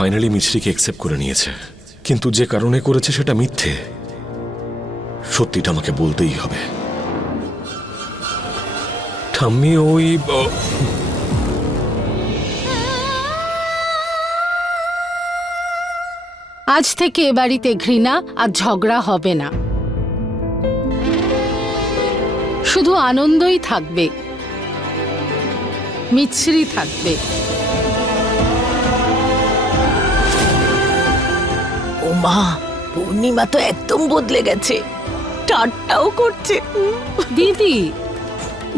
Finally মিছরিকে accept করে নিয়েছে। কিন্তু যে কারণে করেছে সেটা মিথ্যে। সত্যিটা আমাকে বলতেই হবে। ঠাম্মি, ওই আজ থেকে এ বাড়িতে ঘৃণা আর ঝগড়া হবে না। শুধু আনন্দই থাকবে। মিছরি থাকবে। ও মা, পূর্ণিমা তো একদম বদলে গেছে। ঠাট্টাও করছে। দিদি,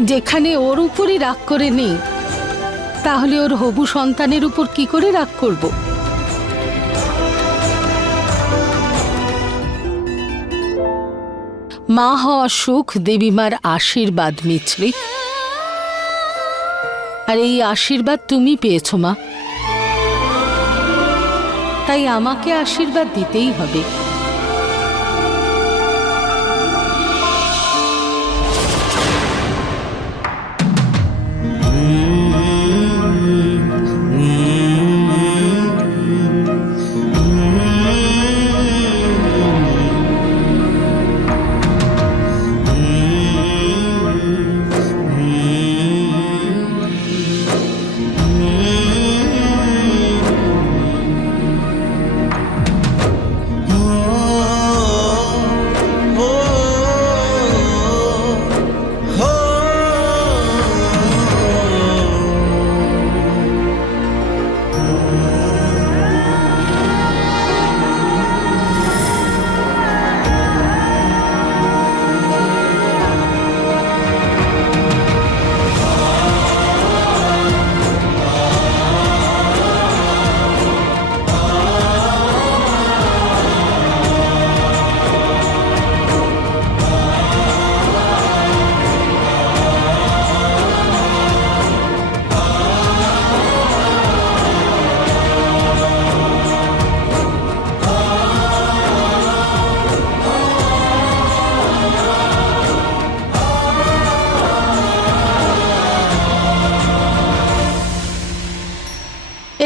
যেখানে ওর উপরই রাগ করে নেই, তাহলে ওর হবু সন্তানের উপর কি করে রাগ করব? মা হওয়া সুখ দেবীমার আশীর্বাদ মিছরি। আর এই আশীর্বাদ তুমি পেয়েছ মা। তাই আমাকে আশীর্বাদ দিতেই হবে।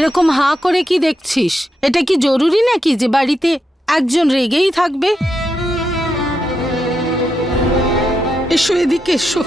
এরকম হাঁ করে কি দেখছিস? এটা কি জরুরি নাকি যে বাড়িতে একজন রেগেই থাকবে? এসো এদিকে এসো।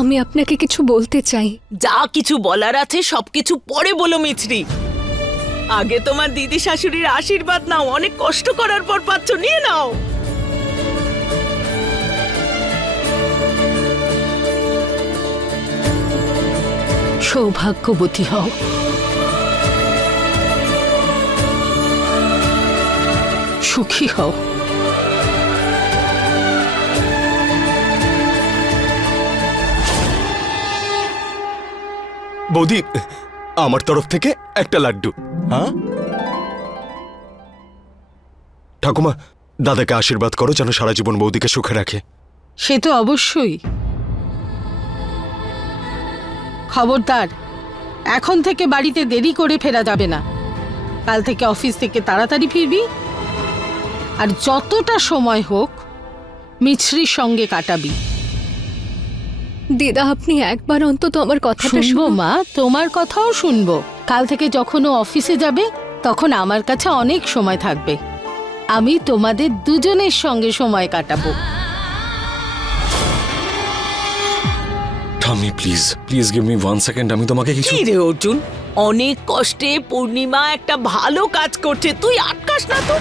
আমি আপনাকে কিছু বলতে চাই। যা কিছু বলার আছে সবকিছু পরে বলো মিছরি। আগে তোমার দিদি শাশুড়ির আশীর্বাদ নাও অনেক কষ্ট করার পর পাচ্ছ নিয়ে নাও। সৌভাগ্যবতী হও। সুখী হও। বৌদি আমার তরফ থেকে একটা লাড্ডু। হ্যাঁ? ঠাকুমা দাদাকে আশীর্বাদ করো যেন সারা জীবন বৌদিকে সুখে রাখে। সে তো অবশ্যই। খবরদার এখন থেকে বাড়িতে দেরি করে ফেরা যাবে না। কাল থেকে অফিস থেকে তাড়াতাড়ি ফিরবি। আর যতটা সময় হোক মিছরির সঙ্গে কাটাবি। দিদা আপনি একবার অন্তত আমার কথাটা শুনব মা তোমার কথাও শুনব। কাল থেকে যখন ও অফিসে যাবে তখন আমার কাছে অনেক সময় থাকবে। আমি তোমাদের দুজনের সঙ্গে সময় কাটাবো। ঠাম্মি please please give me one second আমি তোমাকে কিছু কি রে অর্জুন? অনেক কষ্টে পূর্ণিমা একটা ভালো কাজ করছে তুই আটকাস না তো।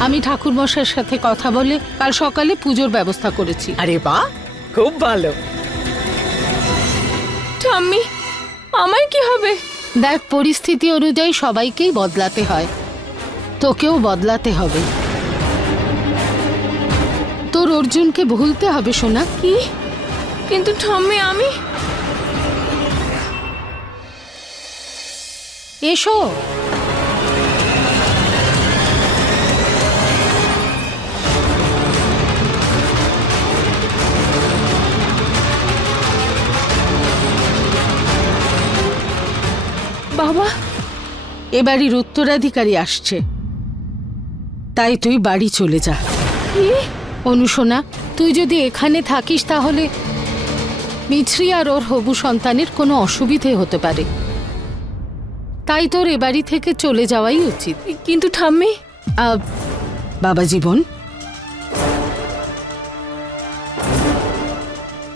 আমি ঠাকুর ঠাকুরমশাইয়ের সাথে কথা বলে কাল সকালে পুজোর ব্যবস্থা করেছি। আরে বাহ খুব ভালো। ঠাম্মি আমার কি হবে? দেখ পরিস্থিতি অনুযায়ী সবাইকেই বদলাতে হয়। তোকেও বদলাতে হবে। তোর অর্জুনকে ভুলতে হবে সোনা। কি? কিন্তু ঠাম্মি আমি এসো। বাবা এ বাড়ির উত্তরাধিকারী আসছে। তাই তুই বাড়ি চলে যা। অনুশোনা তুই যদি এখানে থাকিস তাহলে মিছরি আর ওর হবু সন্তানের কোনো অসুবিধে হতে পারে। তাই তোর এ বাড়ি থেকে চলে যাওয়াই উচিত। কিন্তু ঠাম্মি? আহ, বাবা জীবন।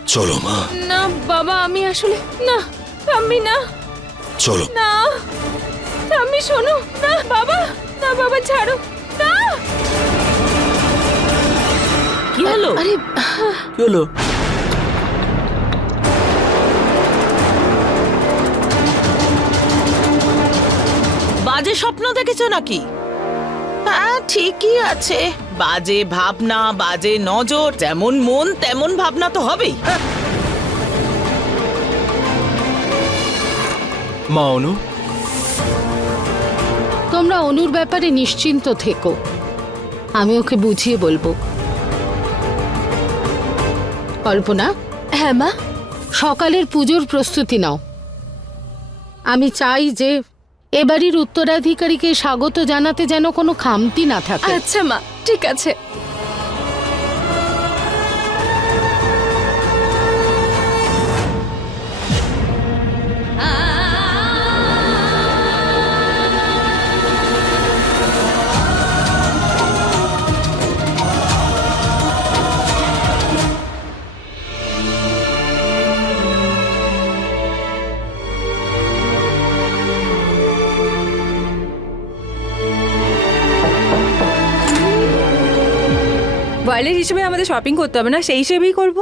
চলো মা। না বাবা আমি আসলে না ঠাম্মি না। চলো। না ঠাম্মি শোনো না বাবা না বাবা ছাড়ো না। কি হলো? আরে কি হলো? বাজে স্বপ্ন দেখেছ নাকি? হ্যাঁ ঠিকই আছে। বাজে ভাবনা বাজে নজর যেমন মন তেমন ভাবনা তো হবেই। মা অনু? তোমরা অনুর ব্যাপারে নিশ্চিন্ত থেকো। আমি ওকে বুঝিয়ে বলব। কল্পনা? হ্যাঁ মা। সকালের পুজোর প্রস্তুতি নাও। আমি চাই যে এবাড়ির উত্তরাধিকারীকে স্বাগত জানাতে যেন কোনো খামতি না থাকে। আচ্ছা মা। ঠিক আছে। ওয়ার্ল্ডের হিসেবে আমাদের শপিং করতে হবে না সেই হিসেবেই করব।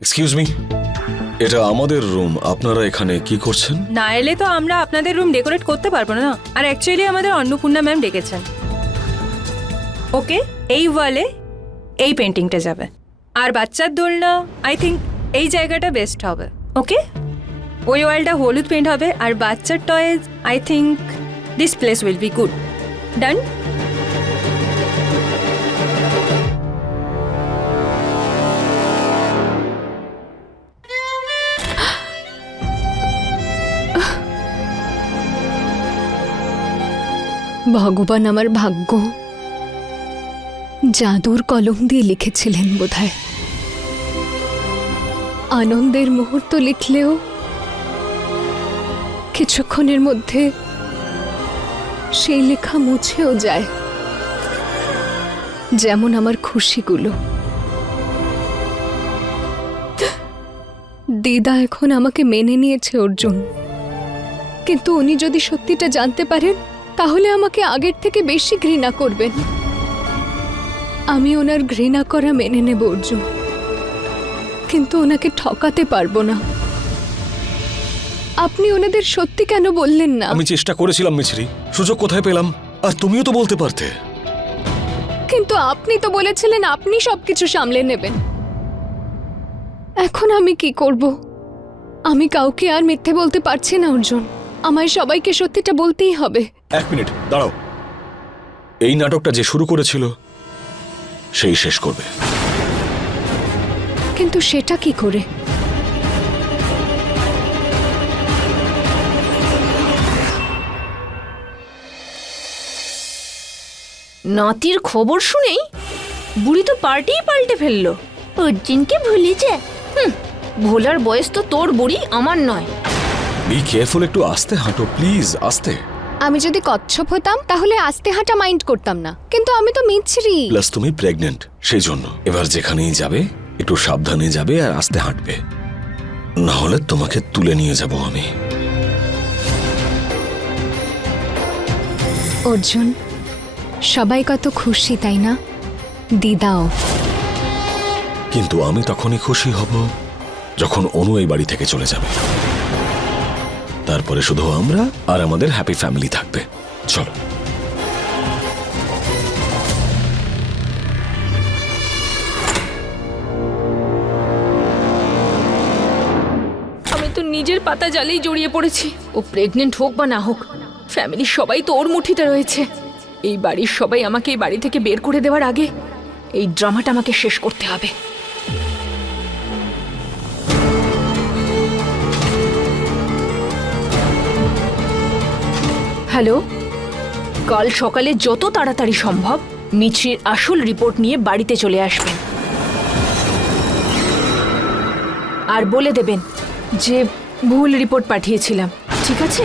এক্সকিউজ মি এটা আমাদের রুম আপনারা এখানে কি করছেন? না এলে তো আমরা আপনাদের রুম ডেকোরেট করতে পারব না। আর অ্যাকচুয়ালি আমাদের অন্নপূর্ণা ম্যাম ডেকেছেন। ওকে এই ওয়ালে এই পেন্টিংটা যাবে। আর বাচ্চার দোলনা আই থিঙ্ক এই জায়গাটা বেস্ট হবে। ওকে? ওই ওয়ালটা হলুদ পেন্ট হবে আর বাচ্চার toys I think this place will be good ডান ভগবান আমার ভাগ্য। জাদুর কলম দিয়ে লিখেছিলেন বোধহয়। আনন্দের মুহূর্ত লিখলেও কিছুক্ষণের মধ্যে সেই লেখা মুছেও যায়। যেমন আমার খুশিগুলো। দিদা এখন আমাকে মেনে নিয়েছে অর্জুন। কিন্তু উনি যদি সত্যিটা জানতে পারেন তাহলে আমাকে আগের থেকে বেশি ঘৃণা করবেন। আমি ওনার ঘৃণা করা মেনে নেব অর্জুন। কিন্তু ওনাকে ঠকাতে পারব না। আপনি ওনাদের সত্যি কেন বললেন না? আমি চেষ্টা করেছিলাম মিছরি। সুযোগ কোথায় পেলাম? আর তুমিও তো বলতে পারতে। কিন্তু আপনি তো বলেছিলেন আপনি সবকিছু সামলে নেবেন। এখন আমি কি করব? আমি কাউকে আর মিথ্যে বলতে পারছি না অর্জুন। আমায় সবাইকে সত্যিটা বলতেই হবে। এক মিনিট দাঁড়াও। এই নাটকটা যে শুরু করেছিল সেই শেষ করবে। কিন্তু সেটা কি করে? নাতির খবর শুনেই বুড়ি তো পার্টিই পাল্টে ফেলল। অর্জুনকে ভুলিছে? হুম ভোলার বয়স তো তোর বুড়ি আমার নয়। বি কেয়ারফুল একটু আস্তে হাঁটো প্লিজ আস্তে। আমি যদি কচ্ছপ হতাম তাহলে আস্তে হাঁটা মাইন্ড করতাম না। কিন্তু আমি তো মিছরি। প্লাস তুমি প্রেগনেন্ট সেই জন্য এবার যেখানেই যাবে একটু সাবধানে যাবে আর আস্তে হাঁটবে। না হলে তোমাকে তুলে নিয়ে যাব আমি। অর্জুন সবাই কত খুশি তাই না? দিদাও। কিন্তু আমি তখনই খুশি হব যখন অনু এই বাড়ি থেকে চলে যাবে। তারপরে শুধু আমরা আর আমাদের হ্যাপি ফ্যামিলি থাকবে। চলো। আমি তো নিজের পাতা জালেই জড়িয়ে পড়েছি। ও প্রেগনেন্ট হোক বা না হোক ফ্যামিলির সবাই তো ওর মুঠিতে রয়েছে। এই বাড়ির সবাই আমাকে এই বাড়ি থেকে বের করে দেওয়ার আগে এই ড্রামাটা আমাকে শেষ করতে হবে। হ্যালো? কাল সকালে যত তাড়াতাড়ি সম্ভব মিছরির আসল রিপোর্ট নিয়ে বাড়িতে চলে আসবেন। আর বলে দেবেন যে ভুল রিপোর্ট পাঠিয়েছিলাম, ঠিক আছে?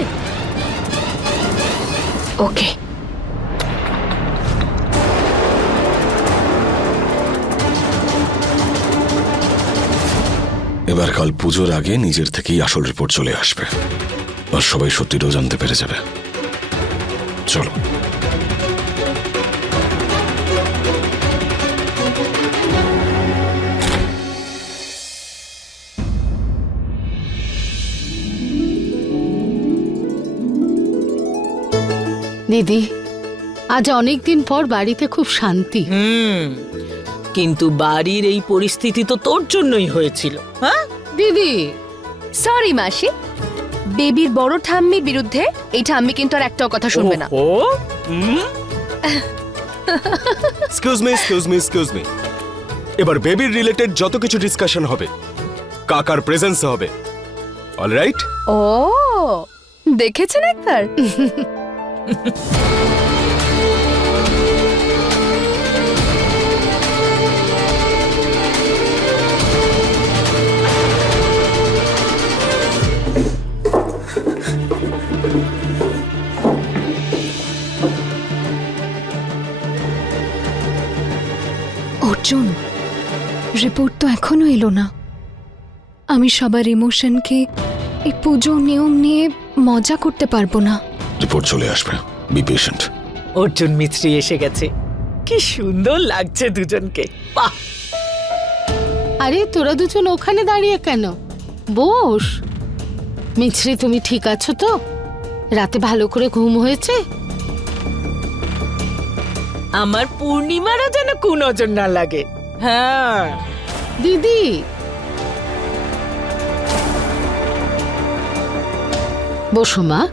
ওকে। এবার কাল পুজোর আগে নিজের থেকেই আসল রিপোর্ট চলে আসবে। আর সবাই সত্যিটাও জানতে পেরে যাবে। চলো। দিদি আজ অনেক দিন পর বাড়িতে খুব শান্তি। হুম কিন্তু বাড়ির এই পরিস্থিতি তো তোর জন্যই হয়েছিল হ্যাঁ? দিদি সরি মাসি। বেবির বড় ঠাম্মির বিরুদ্ধে এই ঠাম্মি কিন্তু আর একটাও কথা শুনবে না। ও excuse me excuse me excuse me এবার বেবির রিলেটেড যত কিছু ডিসকাশন হবে কাকার প্রেজেন্স হবে। অলরাইট ও দেখেছেন একবার? রিপোর্ট তো এখনও এলো না। আমি সবার ইমোশনকে এই পুজো নিয়ম নিয়ে মজা করতে পারব না। রিপোর্ট চলে আসবে। বি পেশেন্ট অর্জুন মিস্ত্রি এসে গেছে। কি সুন্দর লাগছে দুজনকে। বাহ! আরে তোরা দুজন ওখানে দাঁড়িয়ে কেন? বস। মিছরি তুমি ঠিক আছো তো? রাতে ভালো করে ঘুম হয়েছে? আমার পূর্ণিমারও যেন কোন কুনজর না লাগে। হ্যাঁ। দিদি। বসো মা।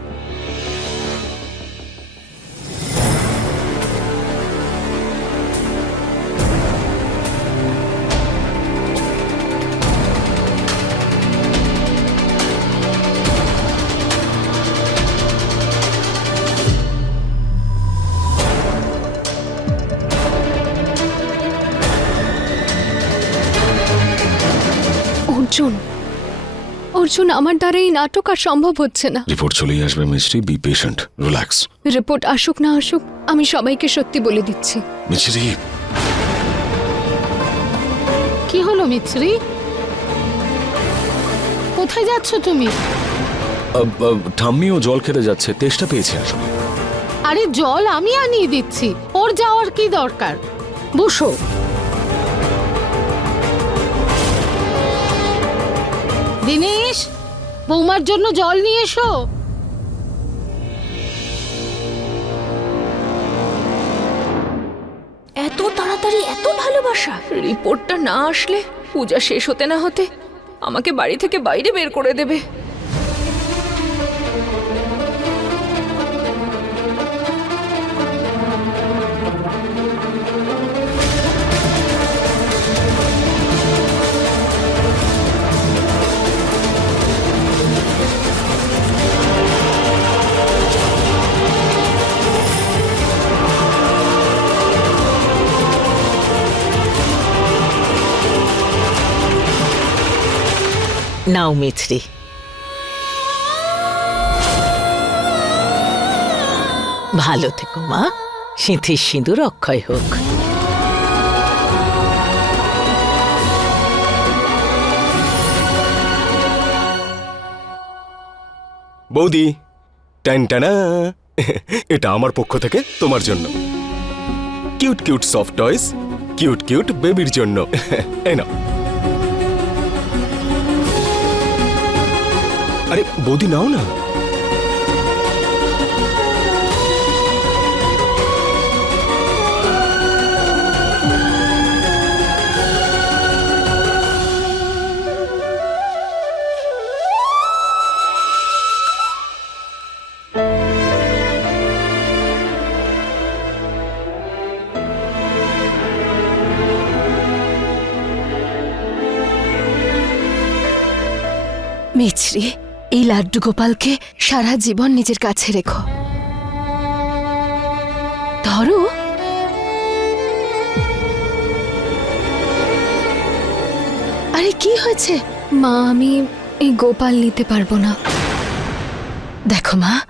অর্জুন আমার দ্বারা এই নাটক আর সম্ভব হচ্ছে না। রিপোর্ট চলেই আসবে Mishti be patient relax report আসুক না আসুক আমি সবাইকে সত্যি বলে দিচ্ছি। মিছরি। কি হলো মিছরি? কোথায় যাচ্ছ তুমি? ঠাম্মিও জল খেতে যাচ্ছে তেষ্টা পেয়েছে আসলে। আরে জল আমি আনিয়ে দিচ্ছি ওর যাওয়ার কি দরকার? বসো। দিনেশ, বৌমার জন্য জল নিয়ে এসো। এত তাড়াতাড়ি, এত ভালোবাসা। রিপোর্টটা না আসলে পূজা শেষ হতে না হতে আমাকে বাড়ি থেকে বাইরে বের করে দেবে। নাও মিছরি ভালো থেকো, মা। সিঁথির সিঁদুর অক্ষয় হোক। বৌদি টানটানা এটা আমার পক্ষ থেকে তোমার জন্য। Cute cute soft toys, cute cute বেবির জন্য। এই अरे बोधी ना हो ना। मिश्री এই লাড্ডু গোপালকে সারা জীবন নিজের কাছে রেখো। ধরো। আরে কি হয়েছে? মা আমি এই গোপাল নিতে পারব না। দেখো মা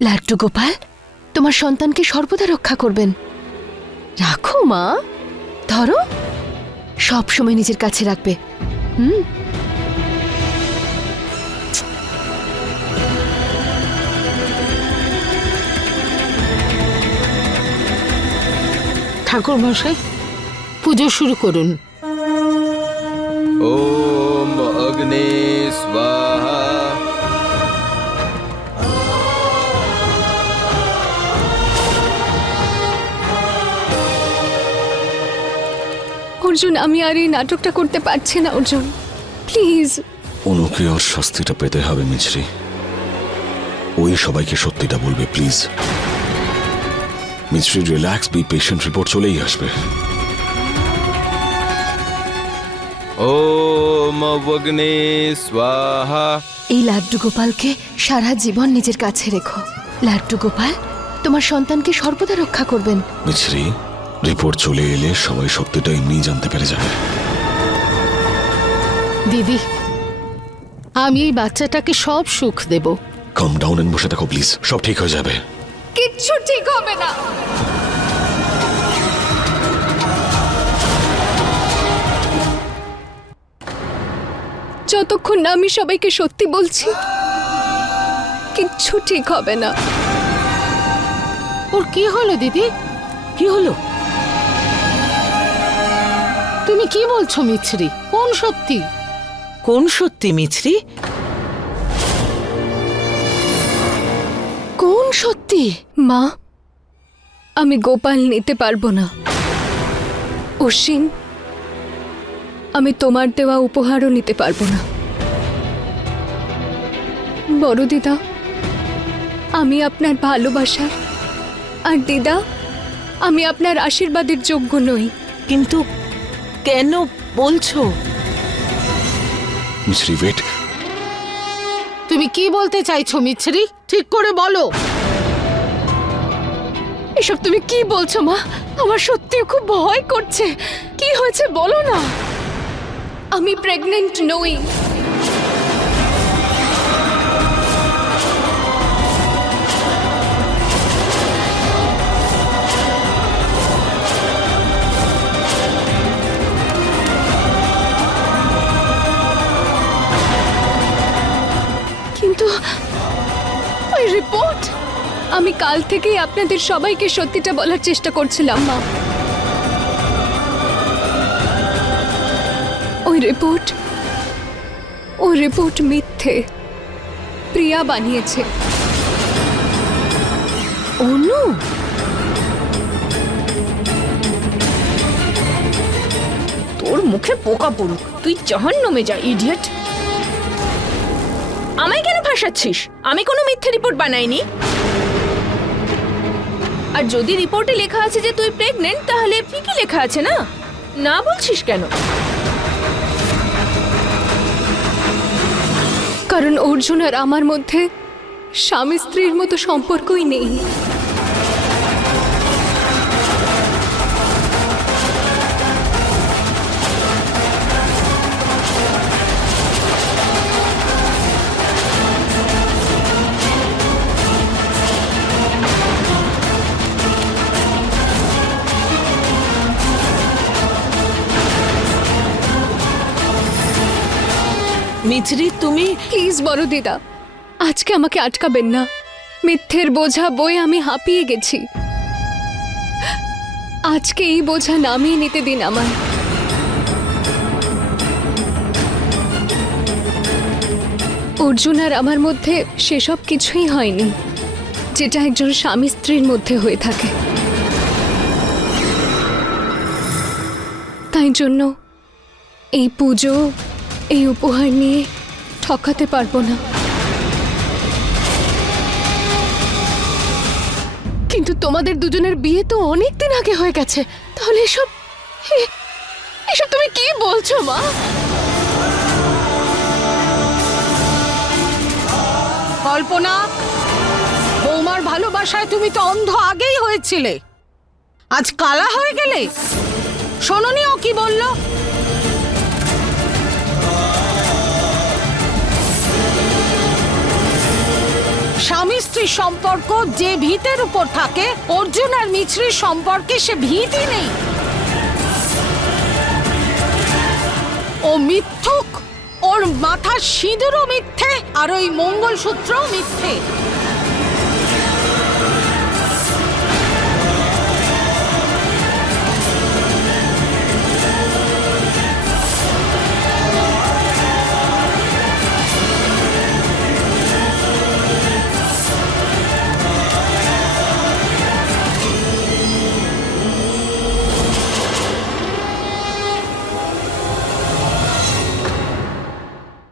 লাড্ডু গোপাল তোমার সন্তানকে সর্বদা রক্ষা করবেন। রাখো মা ধরো। সব সময় নিজের কাছে রাখবে। হুম? ঠাকুর মশাই পুজো শুরু করুন। ওম অর্জুন আমি আর এই নাটকটা করতে পারছি না অর্জুন। প্লিজ। অনুকে ওর শাস্তিটা পেতে হবে মিছরি। ওই সবাইকে সত্যিটা বলবে please. Mishti relax be patient report চলেই আসবে। এই লাড্ডু গোপালকে সারা জীবন নিজের কাছে রেখো। লাড্ডু গোপাল তোমার সন্তানকে সর্বদা রক্ষা করবেন। মিছরি রিপোর্ট চলে এলে সবাই সত্যিটা এমনিই জানতে পেরে যাবে। দিদি আমি এই বাচ্চাটাকে সব সুখ দেব। কম ডাউন এন্ড বসে থাকো প্লিজ সব ঠিক হয়ে যাবে। কিচ্ছু ঠিক হবে না। যতক্ষণ না আমি সবাইকে সত্যি বলছি কিচ্ছু ঠিক হবে না। ওর কি হলো দিদি? কি হলো? তুমি কি বলছো মিছরি? কোন সত্যি? কোন সত্যি মিছরি? সত্যি? মা আমি গোপাল নিতে পারব না। অশ্বিন আমি তোমার দেওয়া উপহারও নিতে পারব না। বড় দিদা আমি আপনার ভালোবাসার আর দিদা আমি আপনার আশীর্বাদের যোগ্য নই। কিন্তু কেন বলছো? ওয়েট তুমি কি বলতে চাইছো মিছরি? ঠিক করে বলো। এসব তুমি কি বলছো, মা? আমার সত্যি খুব ভয় করছে। কি হয়েছে বলো না? আমি প্রেগনেন্ট নই। আমি কাল থেকেই আপনাদের সবাইকে সত্যিটা বলার চেষ্টা করছিলাম, মা। ওই রিপোর্ট ওই রিপোর্ট মিথ্যে। প্রিয়া বানিয়েছে। অনু? তোর মুখে পোকা পড়ুক। তুই জাহান্নামে যা, ইডিয়েট। আমায় কেন ফাঁসাচ্ছিস? আমি কোনো মিথ্যে রিপোর্ট বানাইনি। আর যদি রিপোর্টে লেখা আছে যে তুই প্রেগনেন্ট তাহলে ঠিকই লেখা আছে না? না বলছিস কেন? কারণ অর্জুন আর আমার মধ্যে স্বামী স্ত্রীর মতো সম্পর্কই নেই। মিছরি তুমি? প্লিজ বড় দিদা, আজকে আমাকে আটকাবেন না। মিথ্যের বোঝা বই আমি হাঁপিয়ে গেছি। আজকে এই বোঝা নামিয়ে নিতে দিন আমার অর্জুন আর আমার মধ্যে সেসব কিছুই হয়নি, যেটা একজন স্বামী স্ত্রীর মধ্যে হয়ে থাকে। তাই জন্য এই পুজো, এই উপহার নিয়ে ঠকাতে পারব না। কিন্তু তোমাদের দুজনের বিয়ে তো অনেক দিন আগে হয়ে গেছে। তাহলে এসব এসব তুমি কি বলছো, মা? কল্পনা, বৌমার ভালোবাসায় তুমি তো অন্ধ আগেই হয়েছিলে। আজ কালা হয়ে গেলে। শোনোনি ও কি বলল? স্বামী স্ত্রীর সম্পর্ক যে ভীতের উপর থাকে, অর্জুন আর মিছরির সম্পর্কে সে ভীতি নেই। ও মিথ্যুক, ওর মাথা সিঁদুরও মিথ্যে, আর ওই মঙ্গলসূত্রও মিথ্যে।